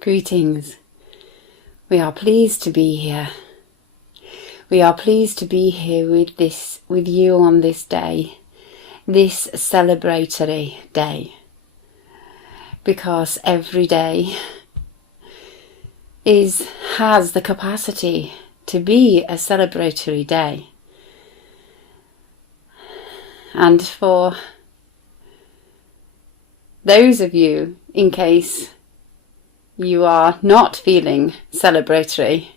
Greetings. We are pleased to be here. We are pleased to be here with you on this day, this celebratory day, because every day has the capacity to be a celebratory day. And for those of you, in case you are not feeling celebratory,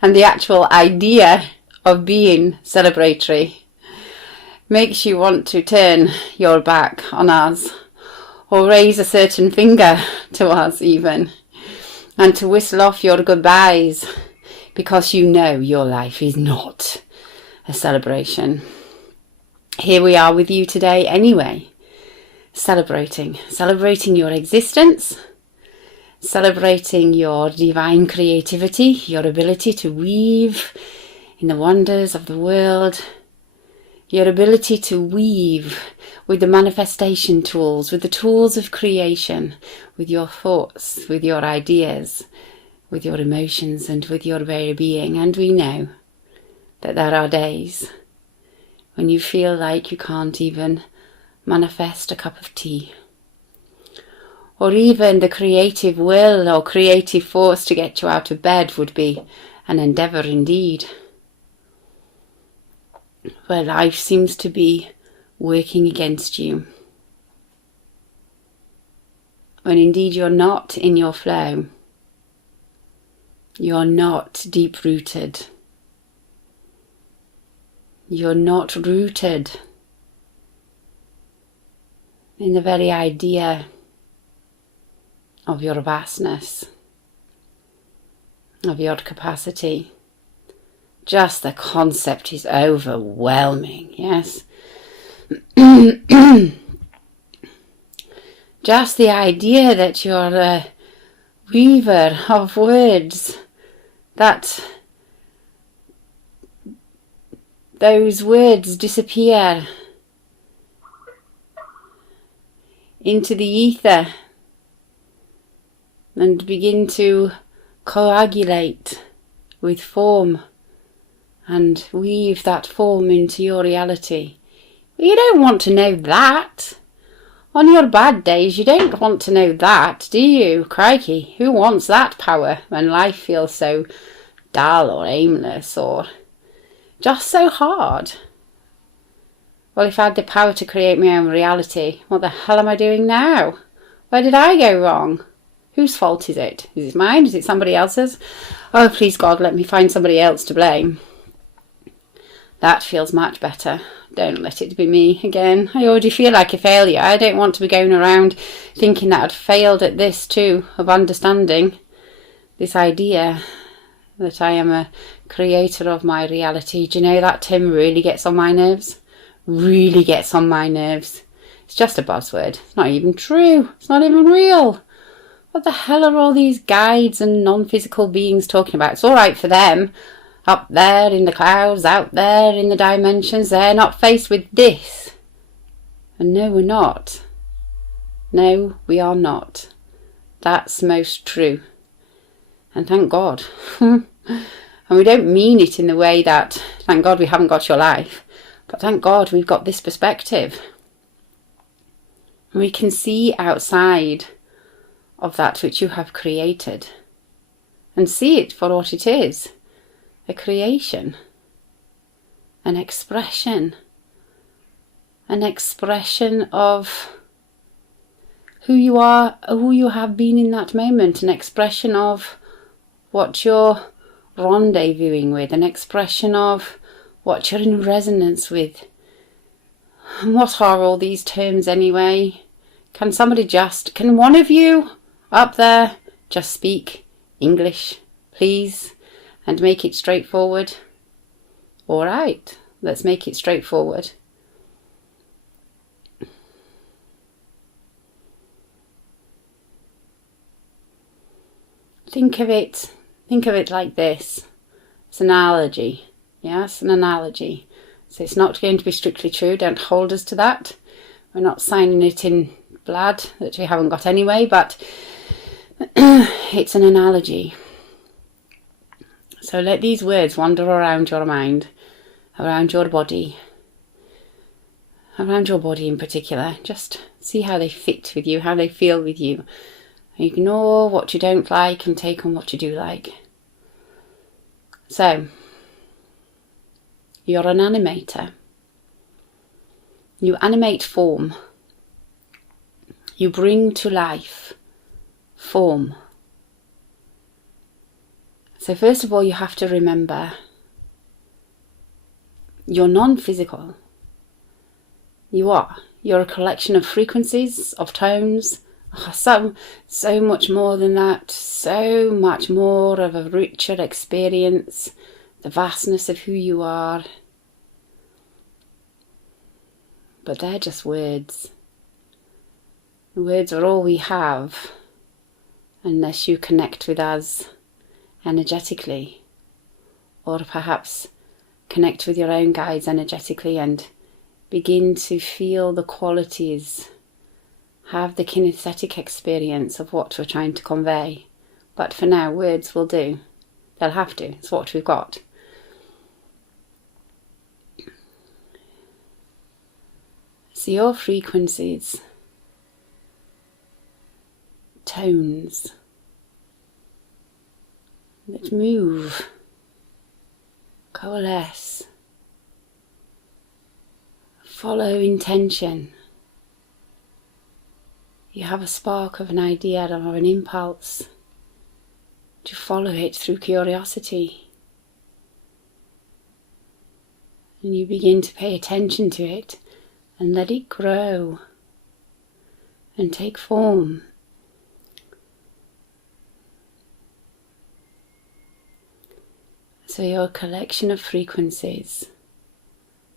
and the actual idea of being celebratory makes you want to turn your back on us, or raise a certain finger to us even, and to whistle off your goodbyes because you know your life is not a celebration. Here we are with you today anyway, celebrating your existence, celebrating your divine creativity, your ability to weave in the wonders of the world, your ability to weave with the manifestation tools, with the tools of creation, with your thoughts, with your ideas, with your emotions, and with your very being. And we know that there are days when you feel like you can't even manifest a cup of tea, or even the creative will or creative force to get you out of bed would be an endeavour indeed, where life seems to be working against you, when indeed you're not in your flow, you're not deep-rooted, you're not rooted in the very idea of your vastness, of your capacity. Just the concept is overwhelming, yes? Just the idea that you're a weaver of words, that those words disappear into the ether and begin to coagulate with form and weave that form into your reality. You don't want to know that. On your bad days, you don't want to know that, do you? Crikey, who wants that power when life feels so dull or aimless or just so hard? Well, if I had the power to create my own reality, what the hell am I doing now? Where did I go wrong? Whose fault is it? Is it mine? Is it somebody else's? Oh, please God, let me find somebody else to blame. That feels much better. Don't let it be me again. I already feel like a failure. I don't want to be going around thinking that I'd failed at this too, of understanding this idea that I am a creator of my reality. Do you know that Tim really gets on my nerves? Really gets on my nerves. It's just a buzzword. It's not even true. It's not even real. What the hell are all these guides and non-physical beings talking about? It's all right for them. Up there in the clouds, out there in the dimensions, they're not faced with this. And no, we're not. No, we are not. That's most true. And thank God. And we don't mean it in the way that, thank God we haven't got your life, but thank God we've got this perspective. And we can see outside of that which you have created and see it for what it is. A creation, an expression of who you are, who you have been in that moment, an expression of what you're rendezvousing with, an expression of what you're in resonance with. And what are all these terms anyway? Can one of you up there just speak English, please? And make it straightforward? All right, let's make it straightforward. Think of it like this. It's an analogy. Yes, an analogy. So it's not going to be strictly true. Don't hold us to that. We're not signing it in blood that we haven't got anyway, but It's an analogy. So let these words wander around your mind, around your body, around your body in particular. Just see how they fit with you, how they feel with you. Ignore what you don't like and take on what you do like. So, you're an animator. You animate form. You bring to life form. So first of all, you have to remember you're non-physical. You're a collection of frequencies, of tones, so much more than that, so much more of a richer experience, the vastness of who you are. But they're just words. Words are all we have unless you connect with us energetically, or perhaps connect with your own guides energetically and begin to feel the qualities, have the kinesthetic experience of what we're trying to convey. But for now, words will do. They'll have to. It's what we've got. So your frequencies, tones that move, coalesce, follow intention. You have a spark of an idea or an impulse to follow it through curiosity. And you begin to pay attention to it and let it grow and take form. So you're a collection of frequencies,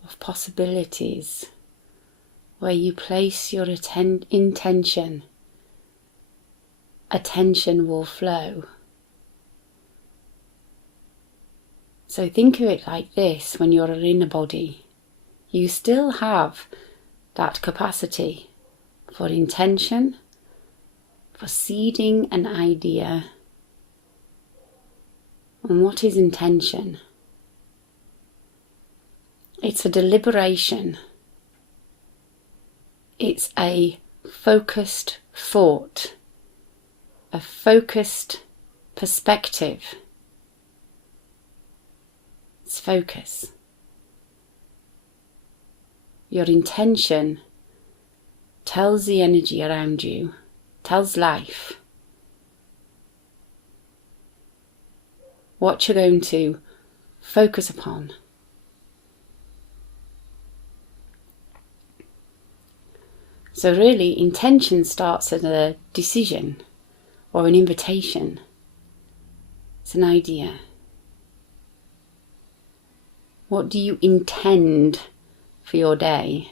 of possibilities, where you place your intention, attention will flow. So think of it like this: when you're in a body, you still have that capacity for intention, for seeding an idea. And what is intention? It's a deliberation. It's a focused thought, a focused perspective. It's focus. Your intention tells the energy around you, tells life what you're going to focus upon. So really, intention starts as a decision or an invitation. It's an idea. What do you intend for your day?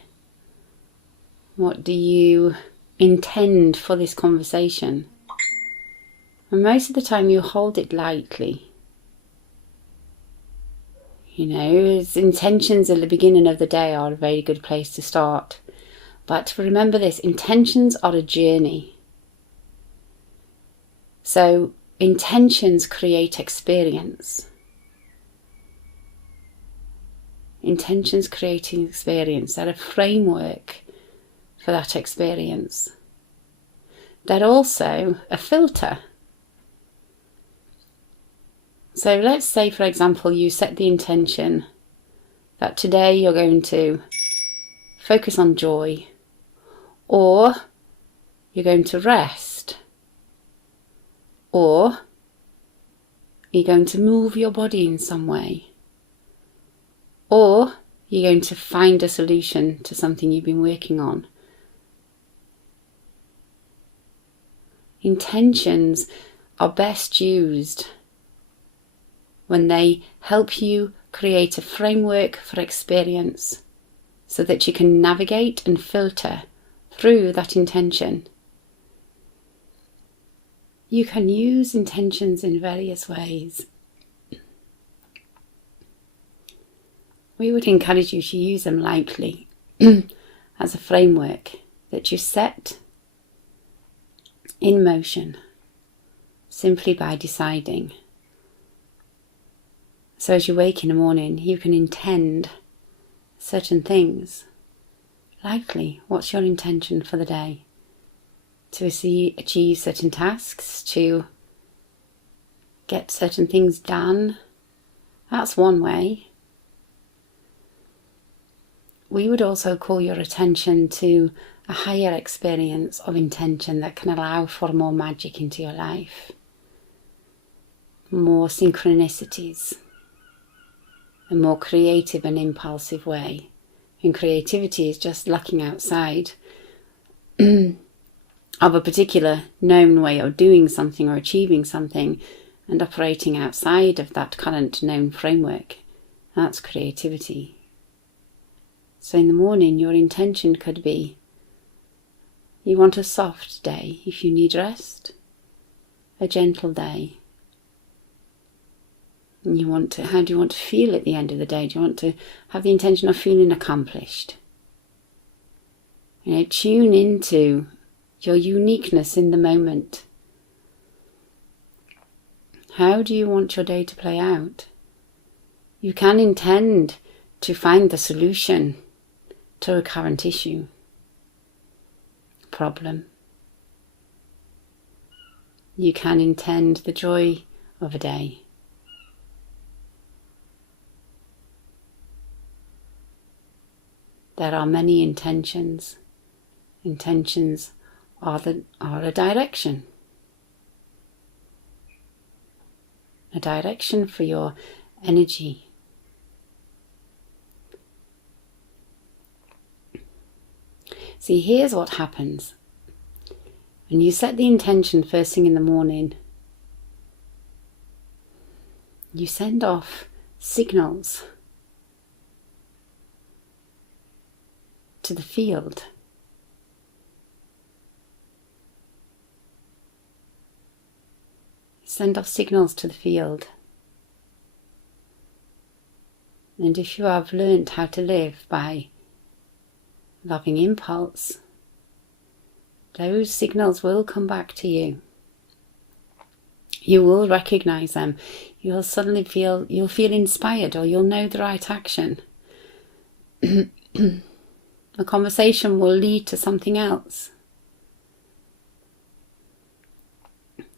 What do you intend for this conversation? And most of the time you hold it lightly. You know, intentions at the beginning of the day are a very good place to start. But remember this, intentions are a journey. So intentions create experience. Intentions creating experience. They're a framework for that experience. They're also a filter. So let's say, for example, you set the intention that today you're going to focus on joy, or you're going to rest, or you're going to move your body in some way, or you're going to find a solution to something you've been working on. Intentions are best used when they help you create a framework for experience so that you can navigate and filter through that intention. You can use intentions in various ways. We would encourage you to use them lightly as a framework that you set in motion simply by deciding. So as you wake in the morning, you can intend certain things. Likely, what's your intention for the day? To achieve certain tasks, to get certain things done. That's one way. We would also call your attention to a higher experience of intention that can allow for more magic into your life, more synchronicities, a more creative and impulsive way. And creativity is just looking outside of a particular known way of doing something or achieving something and operating outside of that current known framework. That's creativity. So in the morning, your intention could be, you want a soft day if you need rest, a gentle day. And how do you want to feel at the end of the day? Do you want to have the intention of feeling accomplished? Tune into your uniqueness in the moment. How do you want your day to play out? You can intend to find the solution to a current issue, problem. You can intend the joy of a day. There are many intentions. Intentions are a direction. A direction for your energy. See, here's what happens. When you set the intention first thing in the morning, you send off signals to the field. Send off signals to the field. And if you have learnt how to live by loving impulse, those signals will come back to you. You will recognize them. You'll feel inspired, or you'll know the right action. A conversation will lead to something else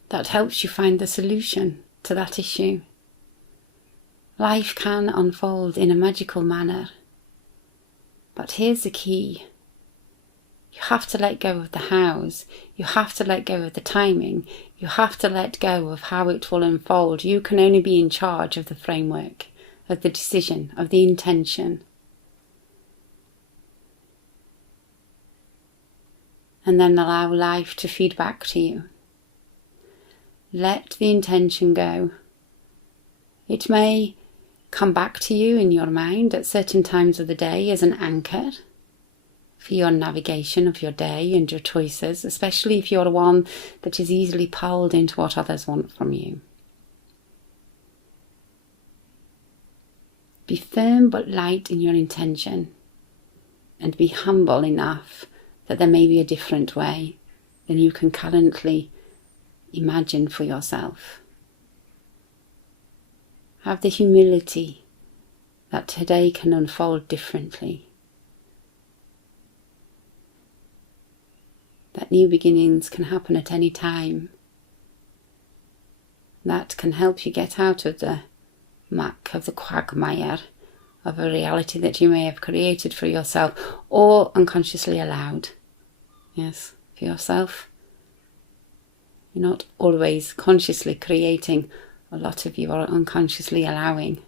that helps you find the solution to that issue. Life can unfold in a magical manner. But here's the key. You have to let go of the hows. You have to let go of the timing. You have to let go of how it will unfold. You can only be in charge of the framework, of the decision, of the intention. And then allow life to feed back to you. Let the intention go. It may come back to you in your mind at certain times of the day as an anchor for your navigation of your day and your choices, especially if you're one that is easily pulled into what others want from you. Be firm but light in your intention, and be humble enough that there may be a different way than you can currently imagine for yourself. Have the humility that today can unfold differently. That new beginnings can happen at any time. That can help you get out of the muck, of the quagmire, of a reality that you may have created for yourself or unconsciously allowed. Yes, for yourself. You're not always consciously creating. A lot of you are unconsciously allowing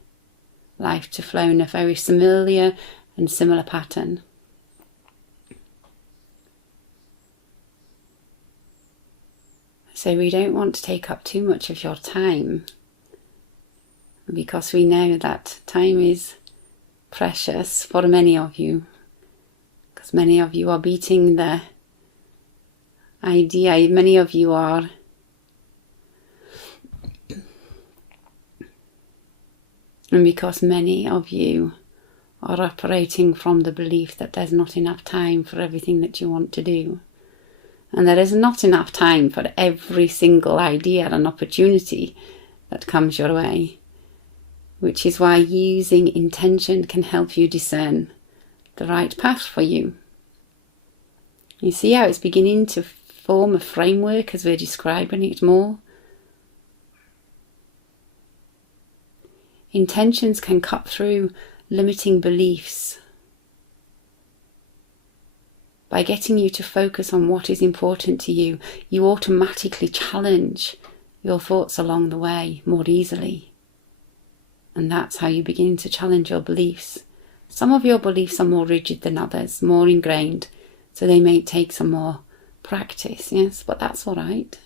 life to flow in a very familiar and similar pattern. So we don't want to take up too much of your time, because we know that time is precious for many of you, because many of you are beating the idea, many of you are and because many of you are operating from the belief that there's not enough time for everything that you want to do. And there is not enough time for every single idea and opportunity that comes your way, which is why using intention can help you discern the right path for you. You see how it's beginning to form a framework as we're describing it more? Intentions can cut through limiting beliefs by getting you to focus on what is important to you. You automatically challenge your thoughts along the way more easily. And that's how you begin to challenge your beliefs. Some of your beliefs are more rigid than others, more ingrained, so they may take some more practice, yes, but that's all right.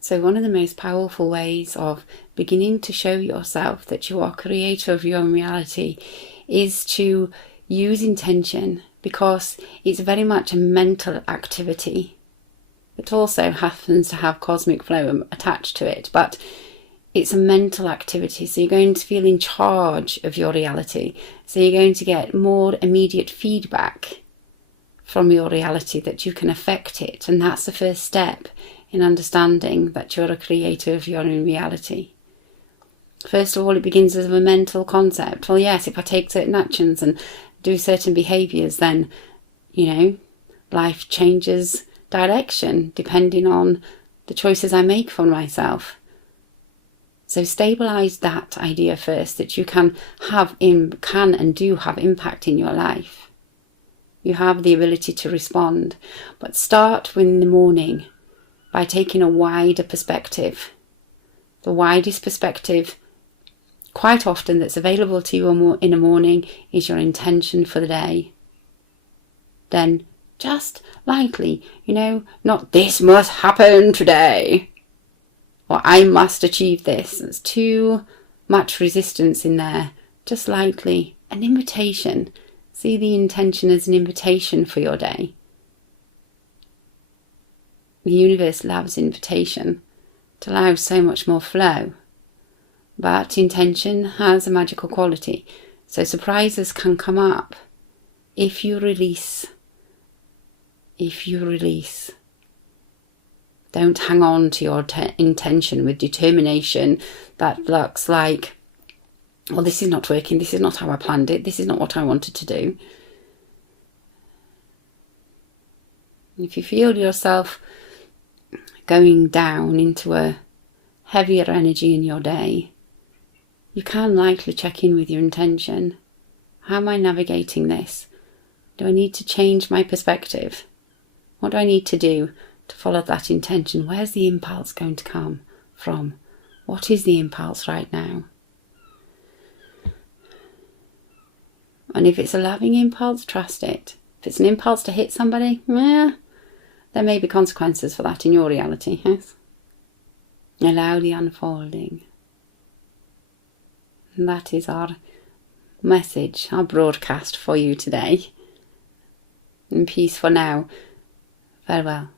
So one of the most powerful ways of beginning to show yourself that you are creator of your own reality is to use intention, because it's very much a mental activity. It also happens to have cosmic flow attached to it, but it's a mental activity. So you're going to feel in charge of your reality. So you're going to get more immediate feedback from your reality that you can affect it. And that's the first step in understanding that you're a creator of your own reality. First of all, it begins as a mental concept. Well, yes, if I take certain actions and do certain behaviours, then, life changes direction depending on the choices I make for myself. So stabilise that idea first, that you can and do have impact in your life. You have the ability to respond, but start in the morning by taking a wider perspective. The widest perspective quite often that's available to you in the morning is your intention for the day. Then just lightly, not this must happen today, or I must achieve this. There's too much resistance in there. Just lightly, an invitation. See the intention as an invitation for your day. The universe loves invitation. It allows so much more flow. But intention has a magical quality. So surprises can come up if you release. Don't hang on to your intention with determination that looks like, well, this is not working, this is not how I planned it, this is not what I wanted to do. If you feel yourself going down into a heavier energy in your day, you can lightly check in with your intention. How am I navigating this? Do I need to change my perspective? What do I need to do to follow that intention? Where's the impulse going to come from? What is the impulse right now? And if it's a loving impulse, trust it. If it's an impulse to hit somebody, there may be consequences for that in your reality, yes? Allow the unfolding. And that is our message, our broadcast for you today. In peace for now. Farewell.